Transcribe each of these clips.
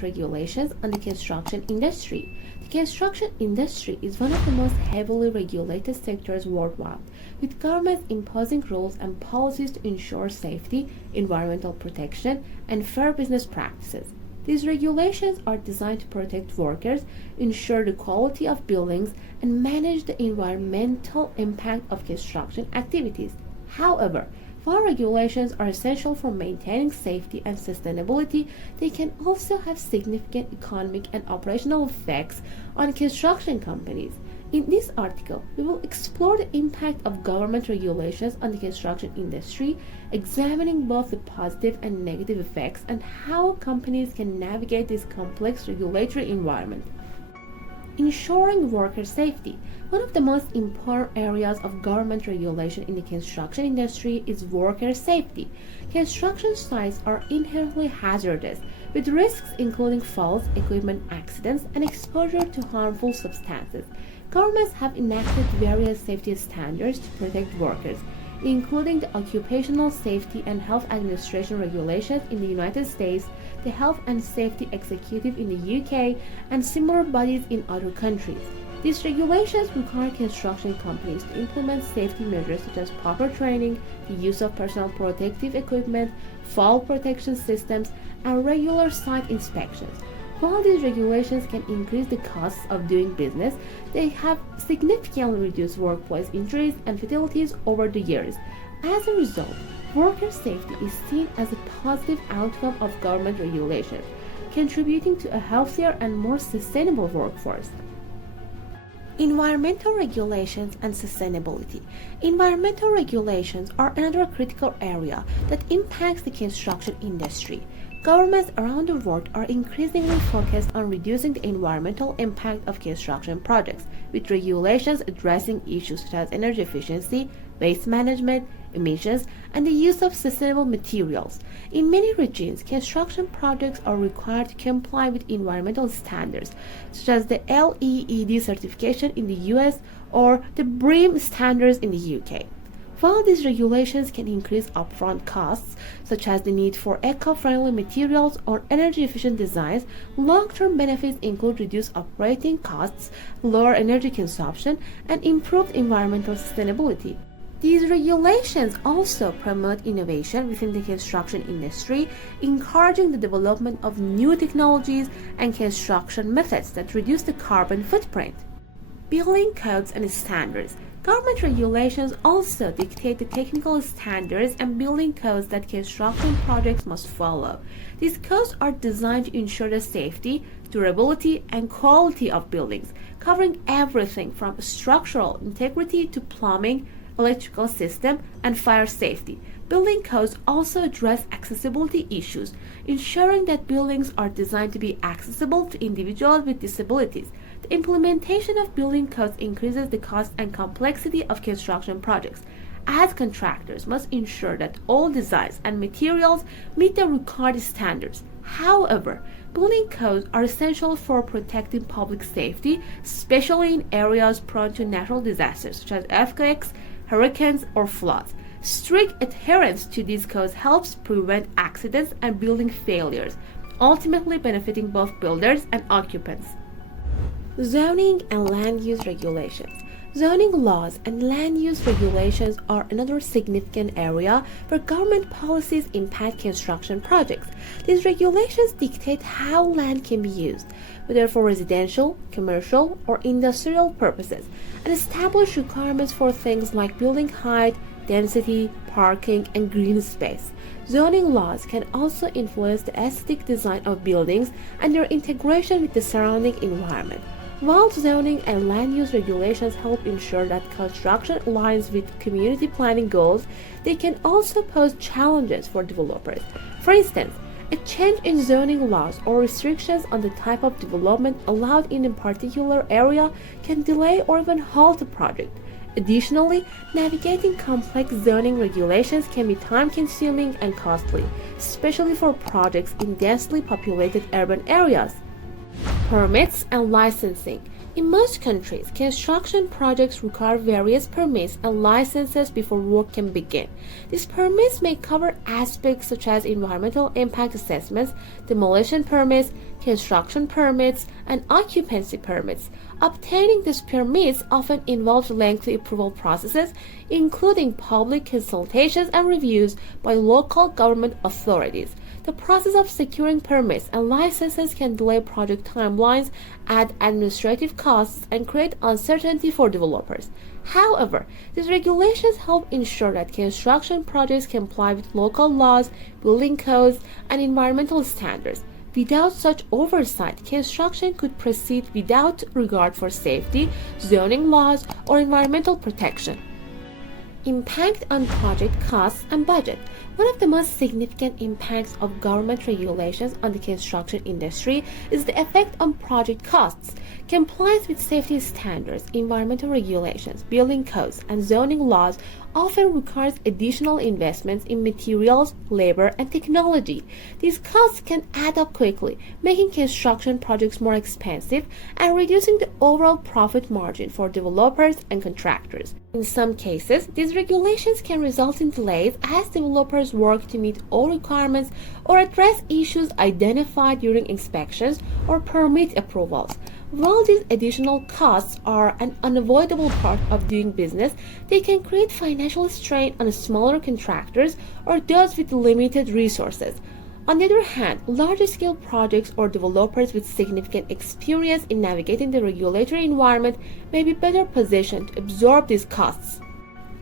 government regulations on the construction industry. The construction industry is one of the most heavily regulated sectors worldwide, with governments imposing rules and policies to ensure safety, environmental protection, and fair business practices. These regulations are designed to protect workers, ensure the quality of buildings, and manage the environmental impact of construction activities. However, while regulations are essential for maintaining safety and sustainability, they can also have significant economic and operational effects on construction companies. In this article, we will explore the impact of government regulations on the construction industry, examining both the positive and negative effects and how companies can navigate this complex regulatory environment. Ensuring worker safety. One of the most important areas of government regulation in the construction industry is worker safety. Construction sites are inherently hazardous, with risks including falls, equipment accidents, and exposure to harmful substances. Governments have enacted various safety standards to protect workers, including the Occupational Safety and Health Administration regulations in the United States, the Health and Safety Executive in the UK, and similar bodies in other countries. These regulations require construction companies to implement safety measures such as proper training, the use of personal protective equipment, fall protection systems, and regular site inspections. While these regulations can increase the costs of doing business, they have significantly reduced workplace injuries and fatalities over the years. As a result, worker safety is seen as a positive outcome of government regulations, contributing to a healthier and more sustainable workforce. Environmental regulations and sustainability. Environmental regulations are another critical area that impacts the construction industry. Governments around the world are increasingly focused on reducing the environmental impact of construction projects, with regulations addressing issues such as energy efficiency, waste management, emissions, and the use of sustainable materials. In many regions, construction projects are required to comply with environmental standards, such as the LEED certification in the US or the BREEAM standards in the UK. While these regulations can increase upfront costs, such as the need for eco-friendly materials or energy-efficient designs, long-term benefits include reduced operating costs, lower energy consumption, and improved environmental sustainability. These regulations also promote innovation within the construction industry, encouraging the development of new technologies and construction methods that reduce the carbon footprint. Building codes and standards. Government regulations also dictate the technical standards and building codes that construction projects must follow. These codes are designed to ensure the safety, durability, and quality of buildings, covering everything from structural integrity to plumbing, electrical system, and fire safety. Building codes also address accessibility issues, ensuring that buildings are designed to be accessible to individuals with disabilities. The implementation of building codes increases the cost and complexity of construction projects, as contractors must ensure that all designs and materials meet the required standards. However, building codes are essential for protecting public safety, especially in areas prone to natural disasters such as earthquakes, hurricanes, or floods. Strict adherence to these codes helps prevent accidents and building failures, ultimately benefiting both builders and occupants. Zoning and land use regulations. Zoning laws and land use regulations are another significant area where government policies impact construction projects. These regulations dictate how land can be used, whether for residential, commercial, or industrial purposes, and establish requirements for things like building height, density, parking, and green space. Zoning laws can also influence the aesthetic design of buildings and their integration with the surrounding environment. While zoning and land use regulations help ensure that construction aligns with community planning goals, they can also pose challenges for developers. For instance, a change in zoning laws or restrictions on the type of development allowed in a particular area can delay or even halt a project. Additionally, navigating complex zoning regulations can be time-consuming and costly, especially for projects in densely populated urban areas. Permits and licensing. In most countries, construction projects require various permits and licenses before work can begin. These permits may cover aspects such as environmental impact assessments, demolition permits, construction permits, and occupancy permits. Obtaining these permits often involves lengthy approval processes, including public consultations and reviews by local government authorities. The process of securing permits and licenses can delay project timelines, add administrative costs, and create uncertainty for developers. However, these regulations help ensure that construction projects comply with local laws, building codes, and environmental standards. Without such oversight, construction could proceed without regard for safety, zoning laws, or environmental protection. Impact on project costs and budget. One of the most significant impacts of government regulations on the construction industry is the effect on project costs. Compliance with safety standards, environmental regulations, building codes, and zoning laws often requires additional investments in materials, labor, and technology. These costs can add up quickly, making construction projects more expensive and reducing the overall profit margin for developers and contractors. In some cases, these regulations can result in delays as developers work to meet all requirements or address issues identified during inspections or permit approvals. While these additional costs are an unavoidable part of doing business, they can create financial strain on smaller contractors or those with limited resources. On the other hand, larger-scale projects or developers with significant experience in navigating the regulatory environment may be better positioned to absorb these costs.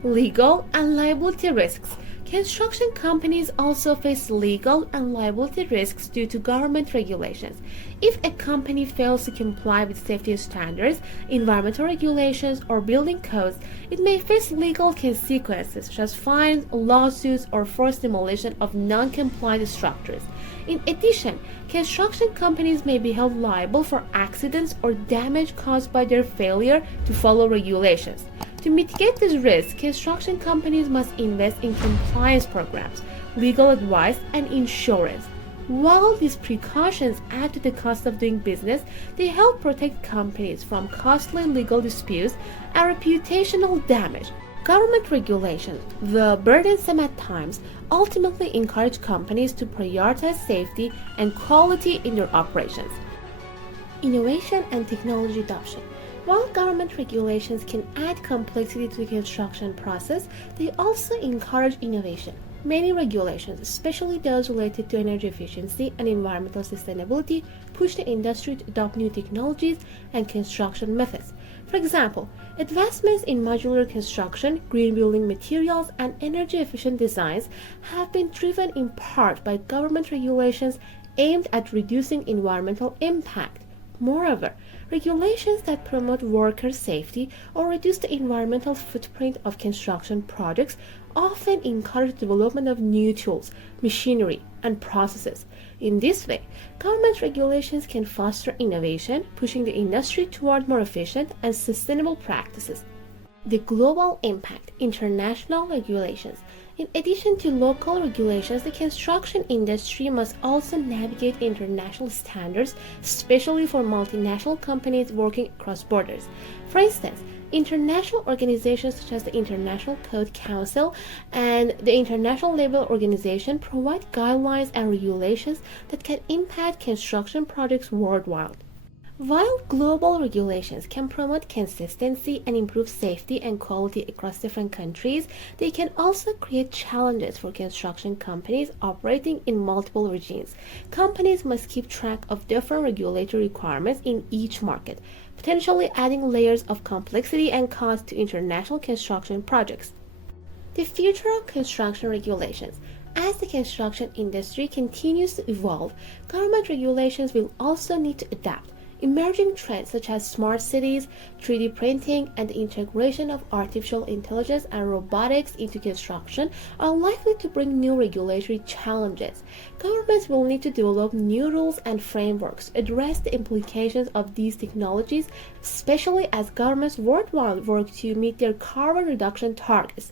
Legal and liability risks. Construction companies also face legal and liability risks due to government regulations. If a company fails to comply with safety standards, environmental regulations, or building codes, it may face legal consequences such as fines, lawsuits, or forced demolition of non-compliant structures. In addition, construction companies may be held liable for accidents or damage caused by their failure to follow regulations. To mitigate this risk, construction companies must invest in compliance programs, legal advice, and insurance. While these precautions add to the cost of doing business, they help protect companies from costly legal disputes and reputational damage. Government regulations, though burdensome at times, ultimately encourage companies to prioritize safety and quality in their operations. Innovation and technology adoption. While government regulations can add complexity to the construction process, they also encourage innovation. Many regulations, especially those related to energy efficiency and environmental sustainability, push the industry to adopt new technologies and construction methods. For example, advancements in modular construction, green building materials, and energy-efficient designs have been driven in part by government regulations aimed at reducing environmental impact. Moreover, regulations that promote worker safety or reduce the environmental footprint of construction projects often encourage the development of new tools, machinery, and processes. In this way, government regulations can foster innovation, pushing the industry toward more efficient and sustainable practices. The global impact, international regulations. In addition to local regulations, the construction industry must also navigate international standards, especially for multinational companies working across borders. For instance, international organizations such as the International Code Council and the International Labour Organization provide guidelines and regulations that can impact construction projects worldwide. While global regulations can promote consistency and improve safety and quality across different countries, they can also create challenges for construction companies operating in multiple regimes. Companies must keep track of different regulatory requirements in each market, potentially adding layers of complexity and cost to international construction projects. The future of construction regulations. As the construction industry continues to evolve, government regulations will also need to adapt. Emerging trends such as smart cities, 3D printing, and the integration of artificial intelligence and robotics into construction are likely to bring new regulatory challenges. Governments will need to develop new rules and frameworks to address the implications of these technologies, especially as governments worldwide work to meet their carbon reduction targets.